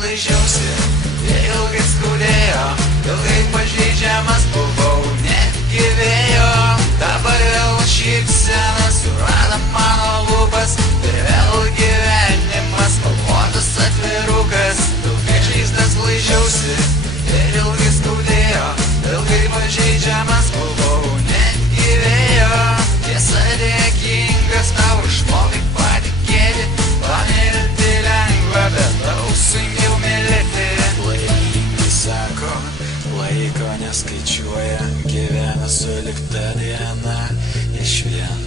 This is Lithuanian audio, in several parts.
laižiausi, ilgai skaudėjo, ilgai pažeidžiamas buvau, netgi vėjo. Dabar vėl šypsena surado mano lūpas ir vėl gyvenimas spalvotas atvirukas. Ilgai žaizdas laižiausi ir ilgai skaudėjo, ilgai pažeidžiamas buvau, netgi vėjo. Tiesa dėkingas tau išmokai patikėti, pamirti lengva, bet daug sunkiau mylėti. Laimingi sako, laiko neskaičiuoja, gyvena sulikta diena išvien.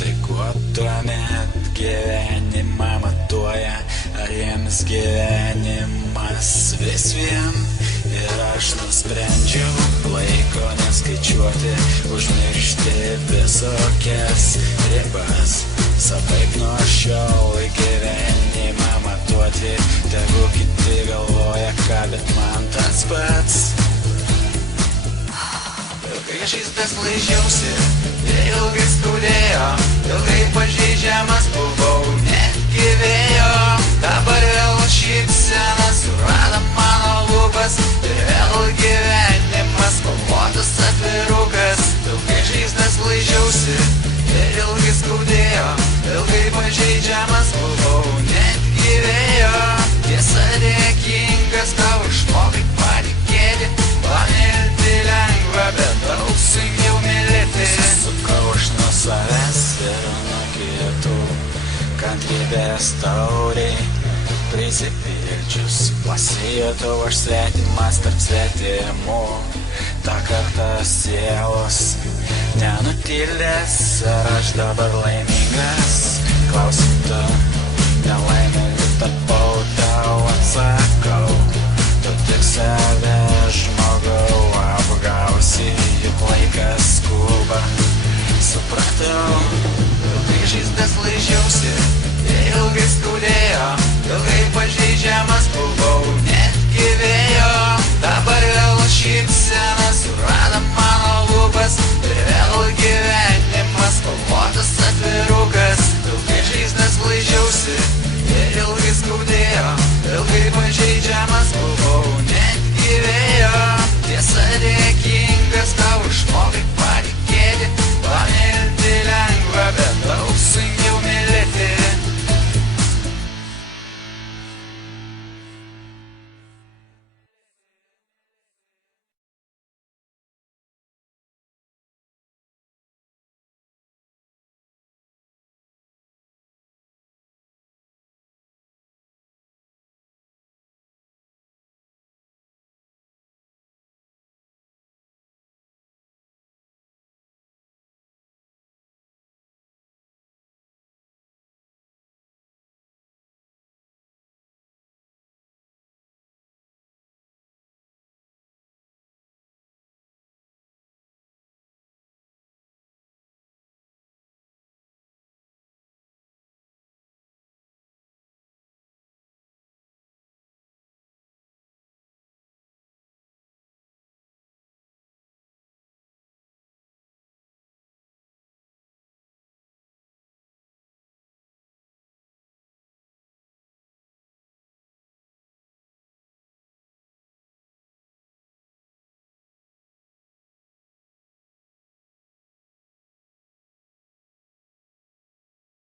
Tai kuo tuomet gyvenimą matuoja, ar jiems gyvenimas vis vien? Ir aš nusprendžiau laiko neskaičiuoti, užmiršti visokias ribas. Savaip nuo šiol gyvenimą matuoti, tegu kiti galvoja ką, bet man tas pats. Ilgai žaizdas laižiausi ir ilgai skaudėjo, ilgai pažeidžiamas buvau, netgi vėjo. Dabar vėl šypsena surado mano lūpas ir vėl gyvenimas spalvotas atvirukas. Ilgai žaizdas laižiausi ir ilgai skaudėjo, ilgai pažeidžiamas buvau, netgi vėjo. Tiesa dėkingas tau išmokai patikėti, pamirti lengva, bet daug sunkiau mylėti. Susukau aš nuo savęs ir nuo kitų, kantrybės tauriai prisipildžius. Pasijutau aš svetimas tarp svetimų, tą kartą sielos nenutilės. Ar aš dabar laimingas? Klausim tu, nelaimingu tapau, tau atsakau. Tu tik save žmogau apgausi, juk laikas skuba. Supratau, ilgai žaizdas laižiausi ir ilgai skaudėjo,